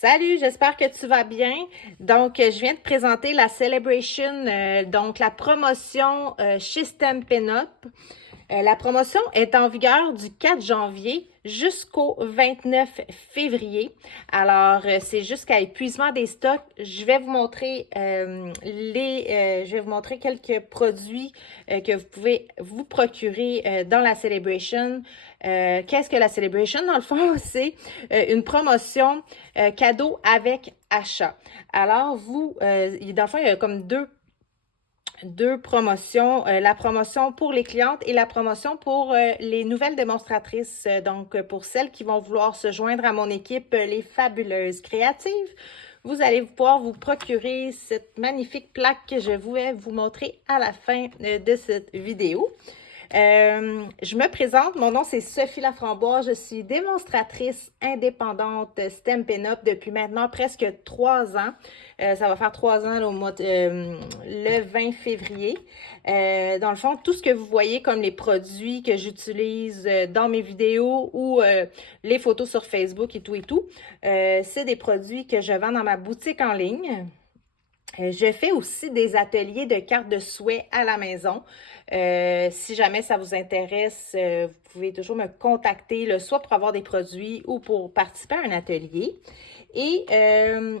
Salut, j'espère que tu vas bien. Donc, je viens de présenter la Celebration, donc la promotion chez Stampin' Up. La promotion est en vigueur du 4 janvier jusqu'au 29 février. Alors, c'est jusqu'à épuisement des stocks. Je vais vous montrer je vais vous montrer quelques produits que vous pouvez vous procurer dans la Celebration. Qu'est-ce que la Celebration? Dans le fond, c'est une promotion cadeau avec achat. Alors, dans le fond, il y a comme deux promotions, la promotion pour les clientes et la promotion pour les nouvelles démonstratrices. Donc, pour celles qui vont vouloir se joindre à mon équipe, les fabuleuses créatives, vous allez pouvoir vous procurer cette magnifique plaque que je vais vous montrer à la fin de cette vidéo. Je me présente, mon nom c'est Sophie Laframboise, je suis démonstratrice indépendante Stampin' Up depuis maintenant presque 3 ans. Ça va faire 3 ans là, le 20 février. Dans le fond, tout ce que vous voyez comme les produits que j'utilise dans mes vidéos ou les photos sur Facebook et tout, c'est des produits que je vends dans ma boutique en ligne. Je fais aussi des ateliers de cartes de souhait à la maison. Si jamais ça vous intéresse, vous pouvez toujours me contacter, là, soit pour avoir des produits ou pour participer à un atelier. Et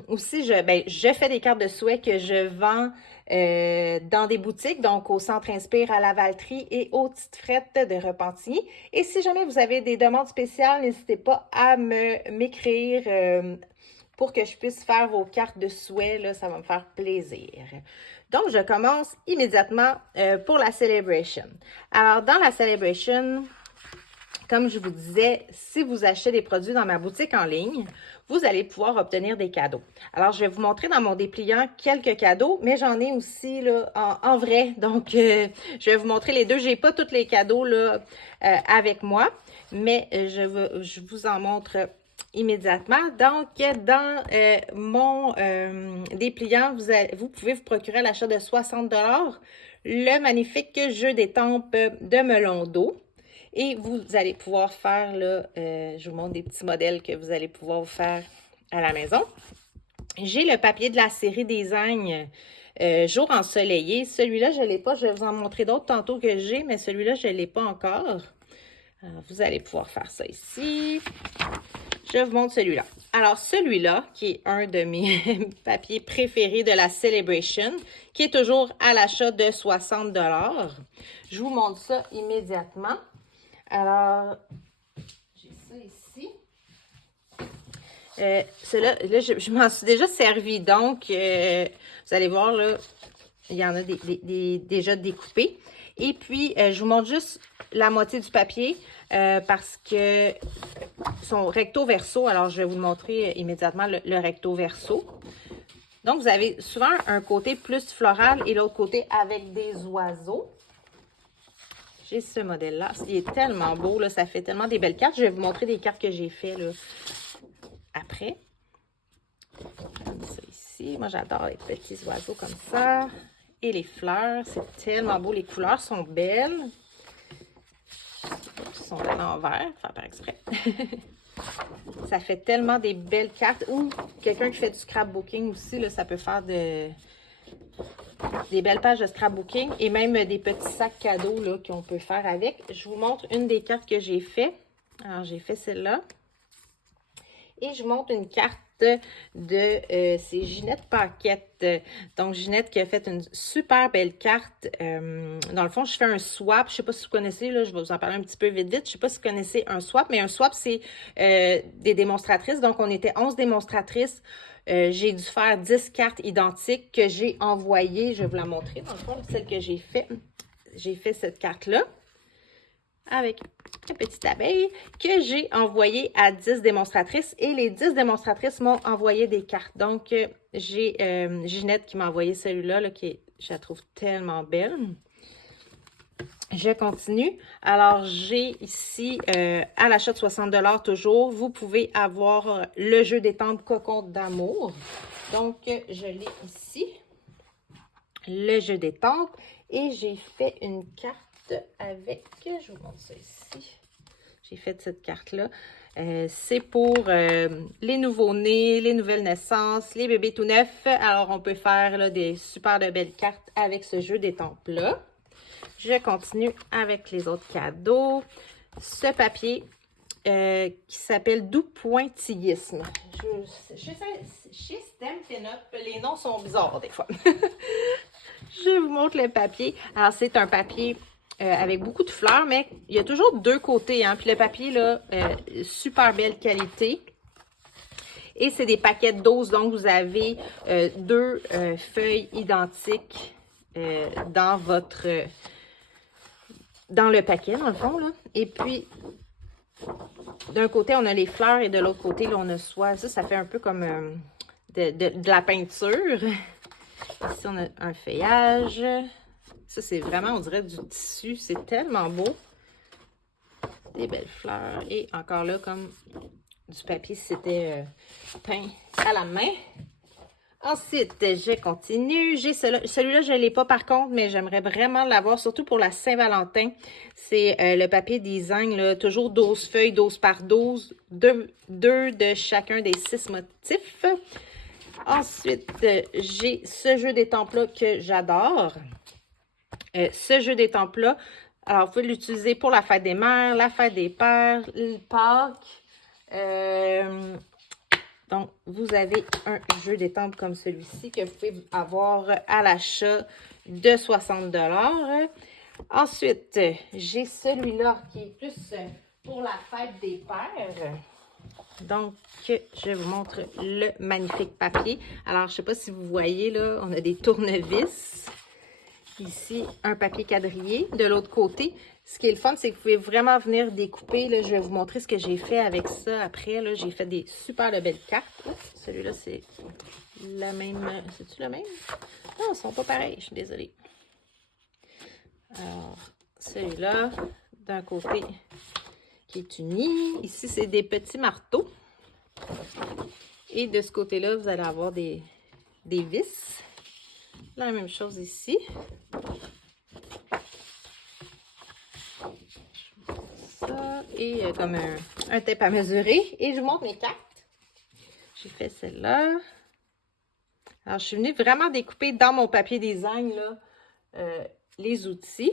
aussi, je fais des cartes de souhait que je vends dans des boutiques, donc au Centre Inspire à Lavaltrie et aux Petites Frettes de Repentigny. Et si jamais vous avez des demandes spéciales, n'hésitez pas à m'écrire pour que je puisse faire vos cartes de souhait, là, ça va me faire plaisir. Donc, je commence immédiatement pour la Celebration. Alors, dans la Celebration, comme je vous disais, si vous achetez des produits dans ma boutique en ligne, vous allez pouvoir obtenir des cadeaux. Alors, je vais vous montrer dans mon dépliant quelques cadeaux, mais j'en ai aussi là, en vrai. Donc, je vais vous montrer les deux. Je n'ai pas tous les cadeaux là, avec moi, mais je vous en montre immédiatement. Donc, dans mon dépliant, vous pouvez vous procurer à l'achat de 60 $ le magnifique jeu d'étampes de melon d'eau. Et vous allez pouvoir faire, là, je vous montre des petits modèles que vous allez pouvoir vous faire à la maison. J'ai le papier de la série Design Jour ensoleillé. Celui-là, je ne l'ai pas. Je vais vous en montrer d'autres tantôt que j'ai, mais celui-là, je ne l'ai pas encore. Alors, vous allez pouvoir faire ça ici. Je vous montre celui-là. Alors, celui-là, qui est un de mes papiers préférés de la Celebration, qui est toujours à l'achat de 60 $. Je vous montre ça immédiatement. Alors, j'ai ça ici. Cela, là, je m'en suis déjà servi. Donc, vous allez voir, là, il y en a déjà découpés. Et puis, je vous montre juste la moitié du papier parce que sont recto verso. Alors, je vais vous le montrer immédiatement, le recto verso. Donc, vous avez souvent un côté plus floral et l'autre côté avec des oiseaux. J'ai ce modèle-là. Il est tellement beau, là, ça fait tellement des belles cartes. Je vais vous montrer des cartes que j'ai faites là, après. Comme ça ici. Moi, j'adore les petits oiseaux comme ça. Et les fleurs, c'est tellement beau. Les couleurs sont belles. Ils sont à l'envers, faire par exprès. Ça fait tellement des belles cartes. Ou quelqu'un qui fait du scrapbooking aussi, là, ça peut faire des belles pages de scrapbooking et même des petits sacs cadeaux là, qu'on peut faire avec. Je vous montre une des cartes que j'ai fait. Alors, j'ai fait celle-là. Et je vous montre une carte c'est Ginette Paquette. Donc, Ginette qui a fait une super belle carte. Dans le fond, je fais un swap. Je ne sais pas si vous connaissez, là, je vais vous en parler un petit peu vite. Je ne sais pas si vous connaissez un swap, mais un swap, c'est des démonstratrices. Donc, on était 11 démonstratrices. J'ai dû faire 10 cartes identiques que j'ai envoyées. Je vais vous la montrer. Dans le fond, celle que j'ai fait. J'ai fait cette carte-là avec une petite abeille que j'ai envoyée à 10 démonstratrices et les 10 démonstratrices m'ont envoyé des cartes. Donc, j'ai Ginette qui m'a envoyé celui-là, là, je la trouve tellement belle. Je continue. Alors, j'ai ici, à l'achat de 60 $ toujours, vous pouvez avoir le jeu d'étampes Cocon d'amour. Donc, je l'ai ici, le jeu d'étampes, et j'ai fait une carte avec, je vous montre ça ici. J'ai fait cette carte-là. C'est pour les nouveau-nés, les nouvelles naissances, les bébés tout neufs. Alors, on peut faire là, des super de belles cartes avec ce jeu d'étampes-là. Je continue avec les autres cadeaux. Ce papier qui s'appelle Doux Pointillisme. Chez Stampin' Up, les noms sont bizarres des fois. Je vous montre le papier. Alors, c'est un papier avec beaucoup de fleurs, mais il y a toujours deux côtés. Hein. Puis le papier, là, super belle qualité. Et c'est des paquets de 12, donc vous avez deux feuilles identiques dans le paquet, dans le fond. Là. Et puis, d'un côté, on a les fleurs et de l'autre côté, là, on a soit... Ça fait un peu comme de la peinture. Ici, on a un feuillage. Ça, c'est vraiment, on dirait, du tissu. C'est tellement beau. Des belles fleurs. Et encore là, comme du papier, c'était peint à la main. Ensuite, je continue. J'ai celui-là, je ne l'ai pas par contre, mais j'aimerais vraiment l'avoir, surtout pour la Saint-Valentin. C'est le papier design, là, toujours 12 feuilles, 12 par 12, 2 de chacun des 6 motifs. Ensuite, j'ai ce jeu d'étampes-là que j'adore. Ce jeu d'étampes-là, alors vous pouvez l'utiliser pour la fête des mères, la fête des pères, le Pâques. Donc, vous avez un jeu d'étampes comme celui-ci que vous pouvez avoir à l'achat de 60 $. Ensuite, j'ai celui-là qui est plus pour la fête des pères. Donc, je vous montre le magnifique papier. Alors, je ne sais pas si vous voyez, là, on a des tournevis. Ici, un papier quadrillé. De l'autre côté, ce qui est le fun, c'est que vous pouvez vraiment venir découper. Là, je vais vous montrer ce que j'ai fait avec ça après. J'ai fait des super de belles cartes. Celui-là, c'est la même... C'est-tu le même? Non, ils ne sont pas pareils. Je suis désolée. Alors, celui-là, d'un côté, qui est uni. Ici, c'est des petits marteaux. Et de ce côté-là, vous allez avoir des vis. La même chose ici. Ça, et comme un tape à mesurer. Et je vous montre mes cartes. J'ai fait celle-là. Alors, je suis venue vraiment découper dans mon papier design là, les outils.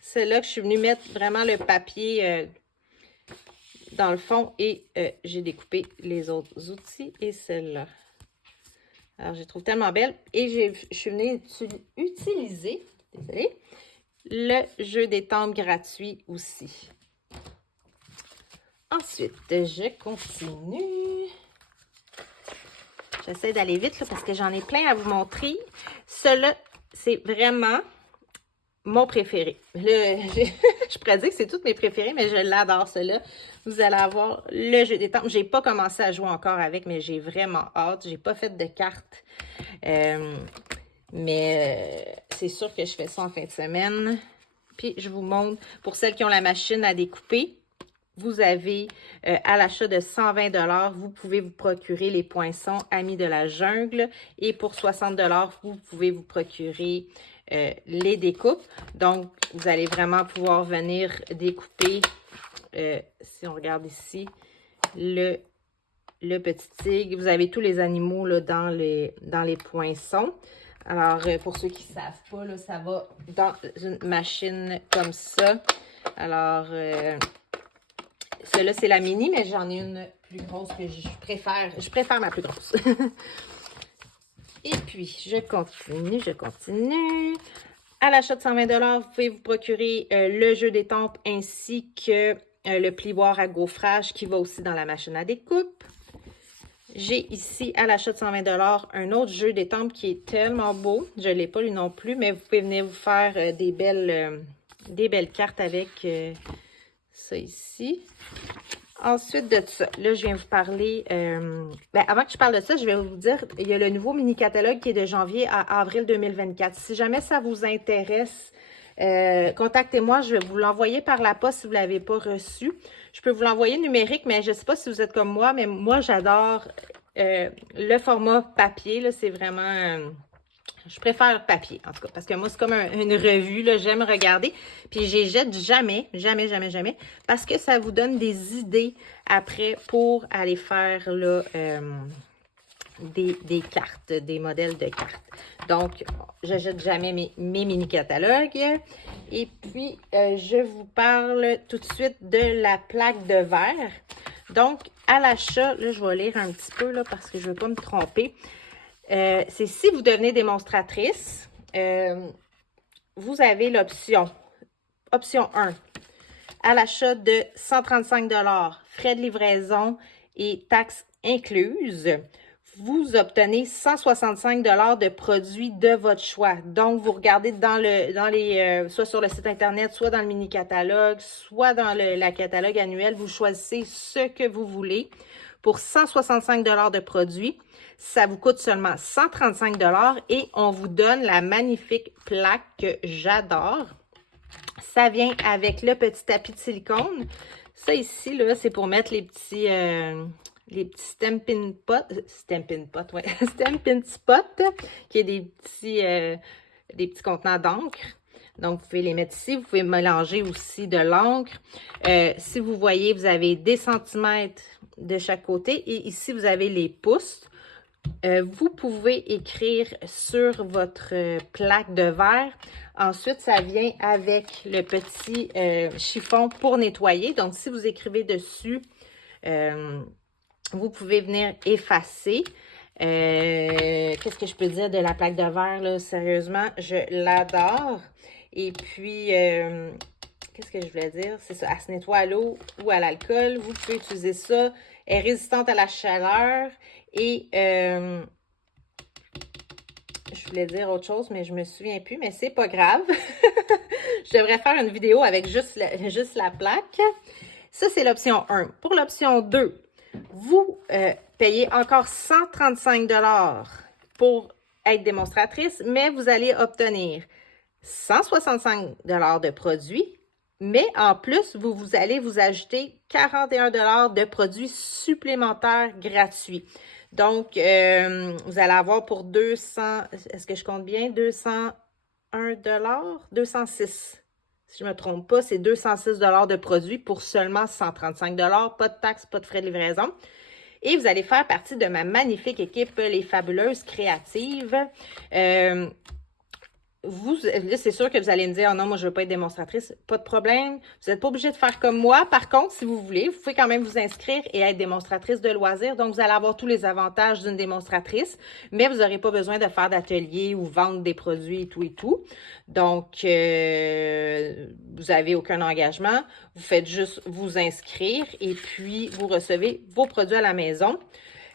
C'est là que je suis venue mettre vraiment le papier dans le fond et j'ai découpé les autres outils et celle-là. Alors, je les trouve tellement belle. Et je suis venue utiliser, désolée, le jeu d'étampes gratuit aussi. Ensuite, je continue. J'essaie d'aller vite là, parce que j'en ai plein à vous montrer. Celui-là, c'est vraiment mon préféré. Je pourrais dire que c'est tous mes préférés, mais je l'adore, celui-là. Vous allez avoir le jeu d'étampes. Je n'ai pas commencé à jouer encore avec, mais j'ai vraiment hâte. Je n'ai pas fait de cartes. Mais c'est sûr que je fais ça en fin de semaine. Puis, je vous montre, pour celles qui ont la machine à découper, vous avez, à l'achat de 120 $, vous pouvez vous procurer les poinçons Amis de la jungle. Et pour 60 $, vous pouvez vous procurer les découpes. Donc, vous allez vraiment pouvoir venir découper, si on regarde ici, le petit tigre. Vous avez tous les animaux là, dans les poinçons. Alors, pour ceux qui ne savent pas, là, ça va dans une machine comme ça. Alors, celle-là, c'est la mini, mais j'en ai une plus grosse que je préfère. Je préfère ma plus grosse. Et puis, je continue. À l'achat de 120 $, vous pouvez vous procurer le jeu d'étampes ainsi que le plioir à gaufrage qui va aussi dans la machine à découpe. J'ai ici, à l'achat de 120 $, un autre jeu d'étampes qui est tellement beau. Je ne l'ai pas lui non plus, mais vous pouvez venir vous faire des belles cartes avec ça ici. Ensuite de ça, là, je viens vous parler... avant que je parle de ça, je vais vous dire, il y a le nouveau mini-catalogue qui est de janvier à avril 2024. Si jamais ça vous intéresse, contactez-moi. Je vais vous l'envoyer par la poste si vous ne l'avez pas reçu. Je peux vous l'envoyer numérique, mais je ne sais pas si vous êtes comme moi, mais moi, j'adore le format papier. C'est vraiment... Je préfère papier, en tout cas, parce que moi, c'est comme une revue, là, j'aime regarder. Puis, je les jette jamais, jamais, jamais, jamais, parce que ça vous donne des idées après pour aller faire, là, des cartes, des modèles de cartes. Donc, je jette jamais mes mini-catalogues. Et puis, je vous parle tout de suite de la plaque de verre. Donc, à l'achat, là, je vais lire un petit peu, là, parce que je ne veux pas me tromper. C'est si vous devenez démonstratrice, vous avez l'option 1, à l'achat de 135 $, frais de livraison et taxes incluses, vous obtenez 165 $ de produits de votre choix. Donc, vous regardez soit sur le site Internet, soit dans le mini-catalogue, soit dans la catalogue annuel, vous choisissez ce que vous voulez. Pour 165 $ de produits, ça vous coûte seulement 135 $ et on vous donne la magnifique plaque que j'adore. Ça vient avec le petit tapis de silicone. Ça ici, là, c'est pour mettre les petits Stampin' Spot, qui est des petits contenants d'encre. Donc, vous pouvez les mettre ici. Vous pouvez mélanger aussi de l'encre. Si vous voyez, vous avez des centimètres de chaque côté. Et ici, vous avez les pouces. Vous pouvez écrire sur votre plaque de verre. Ensuite, ça vient avec le petit chiffon pour nettoyer. Donc, si vous écrivez dessus, vous pouvez venir effacer. Qu'est-ce que je peux dire de la plaque de verre, là? Sérieusement, je l'adore. Et puis, qu'est-ce que je voulais dire? C'est ça, elle se nettoie à l'eau ou à l'alcool. Vous pouvez utiliser ça. Elle est résistante à la chaleur. Et je voulais dire autre chose, mais je me souviens plus, mais c'est pas grave. Je devrais faire une vidéo avec juste la plaque. Ça, c'est l'option 1. Pour l'option 2, vous payez encore 135 $ pour être démonstratrice, mais vous allez obtenir 165 $ de produits, mais en plus, vous allez vous ajouter 41 $ de produits supplémentaires gratuits. Donc, vous allez avoir pour 200, est-ce que je compte bien? 201 $, 206. Si je ne me trompe pas, c'est 206 $ de produits pour seulement 135 $. Pas de taxes, pas de frais de livraison. Et vous allez faire partie de ma magnifique équipe, les Fabuleuses Créatives. Là, c'est sûr que vous allez me dire, oh non, moi, je ne veux pas être démonstratrice. Pas de problème. Vous n'êtes pas obligé de faire comme moi. Par contre, si vous voulez, vous pouvez quand même vous inscrire et être démonstratrice de loisirs. Donc, vous allez avoir tous les avantages d'une démonstratrice, mais vous n'aurez pas besoin de faire d'atelier ou vendre des produits et tout et tout. Donc, vous n'avez aucun engagement. Vous faites juste vous inscrire et puis vous recevez vos produits à la maison.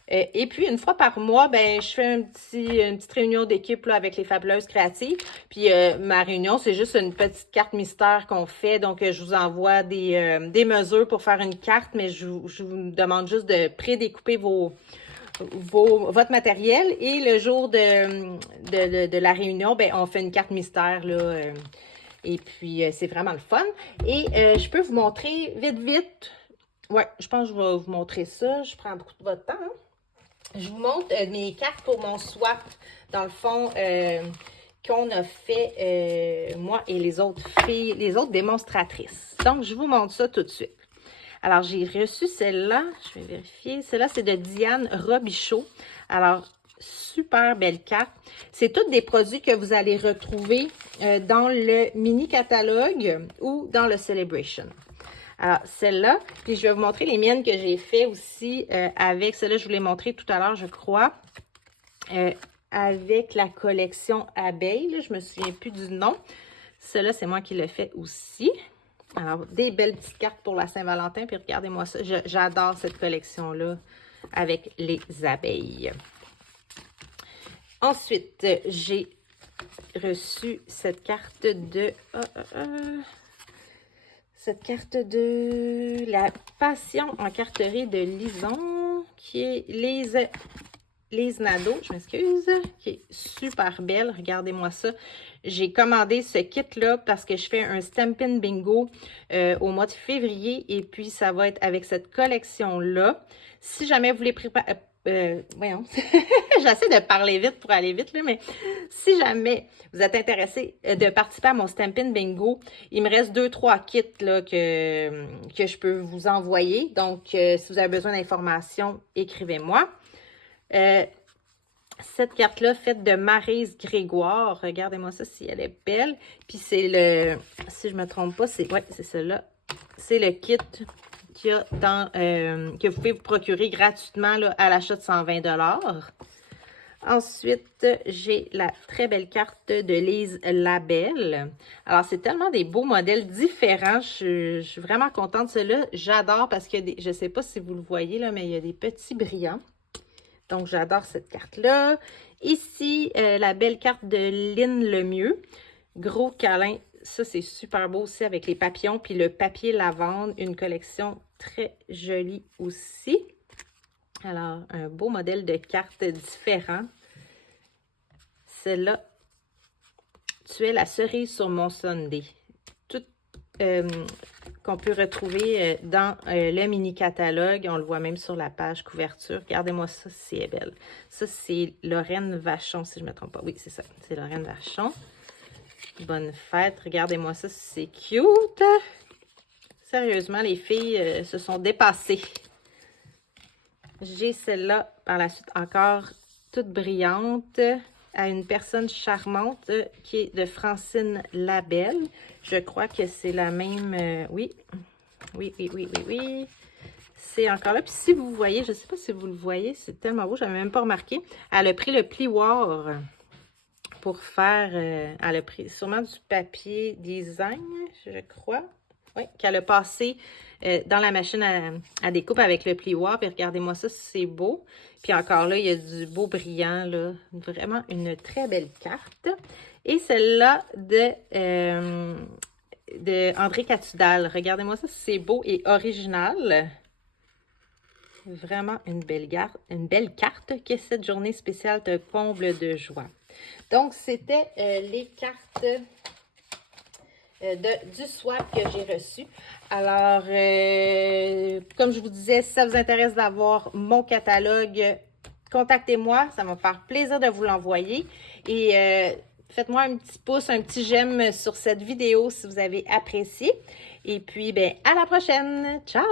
Et puis, une fois par mois, ben, je fais une petite réunion d'équipe avec les Fabuleuses Créatives. Puis, ma réunion, c'est juste une petite carte mystère qu'on fait. Donc, je vous envoie des mesures pour faire une carte, mais je vous demande juste de prédécouper votre matériel. Et le jour de la réunion, ben, on fait une carte mystère, là. Et puis, c'est vraiment le fun. Et je peux vous montrer vite. Ouais, je pense que je vais vous montrer ça. Je prends beaucoup de votre temps, hein? Je vous montre mes cartes pour mon swap, dans le fond, qu'on a fait, moi et les autres filles, les autres démonstratrices. Donc, je vous montre ça tout de suite. Alors, j'ai reçu celle-là, je vais vérifier. Celle-là, c'est de Diane Robichaud. Alors, super belle carte. C'est tous des produits que vous allez retrouver dans le mini-catalogue ou dans le Celebration. Alors, celle-là, puis je vais vous montrer les miennes que j'ai fait aussi avec, celle-là, je vous l'ai montré tout à l'heure, je crois, avec la collection Abeille, là, je me souviens plus du nom. Celle-là, c'est moi qui l'ai fait aussi. Alors, des belles petites cartes pour la Saint-Valentin, puis regardez-moi ça, j'adore cette collection-là avec les abeilles. Ensuite, j'ai reçu cette carte de... cette carte de la Passion en carterie de Lison, qui est les Lise Nadeau, je m'excuse, qui est super belle. Regardez-moi ça. J'ai commandé ce kit-là parce que je fais un Stampin' Bingo au mois de février et puis ça va être avec cette collection-là. Si jamais vous voulez préparer... voyons, j'essaie de parler vite pour aller vite, là, mais si jamais vous êtes intéressé de participer à mon Stampin' Bingo, il me reste 2-3 kits là, que je peux vous envoyer. Donc, si vous avez besoin d'informations, écrivez-moi. Cette carte-là, faite de Maryse Grégoire. Regardez-moi ça, si elle est belle. Puis c'est le, si je ne me trompe pas, c'est celle-là. C'est le kit qu'il y a dans, que vous pouvez vous procurer gratuitement là, à l'achat de 120 $. Ensuite, j'ai la très belle carte de Lise Labelle. Alors, c'est tellement des beaux modèles différents. Je suis vraiment contente de cela. J'adore parce que, je ne sais pas si vous le voyez, là, mais il y a des petits brillants. Donc, j'adore cette carte-là. Ici, la belle carte de Lynn Lemieux. Gros câlin. Ça, c'est super beau aussi avec les papillons. Puis le papier lavande. Une collection très jolie aussi. Alors, un beau modèle de cartes différent. Celle-là, tu es la cerise sur mon sundae. Tout qu'on peut retrouver dans le mini-catalogue. On le voit même sur la page couverture. Regardez-moi ça, c'est belle. Ça, c'est Lorraine Vachon, si je ne me trompe pas. Oui, c'est ça. C'est Lorraine Vachon. Bonne fête. Regardez-moi ça, c'est cute. Sérieusement, les filles se sont dépassées. J'ai celle-là, par la suite, encore toute brillante, à une personne charmante qui est de Francine Labelle. Je crois que c'est la même... oui. C'est encore là. Puis si vous voyez, je ne sais pas si vous le voyez, c'est tellement beau, je n'avais même pas remarqué. Elle a pris le plioir pour faire... elle a pris sûrement du papier design, je crois. Oui, qu'elle a passé dans la machine à découpe avec le plioir. Puis regardez-moi ça, c'est beau. Puis encore là, il y a du beau brillant, là. Vraiment une très belle carte. Et celle-là de André Catudal. Regardez-moi ça, c'est beau et original. Vraiment une belle carte. Que cette journée spéciale te comble de joie. Donc, c'était les cartes... du swap que j'ai reçu. Alors, comme je vous disais, si ça vous intéresse d'avoir mon catalogue, contactez-moi. Ça va me faire plaisir de vous l'envoyer. Et faites-moi un petit pouce, un petit j'aime sur cette vidéo si vous avez apprécié. Et puis, ben, à la prochaine. Ciao!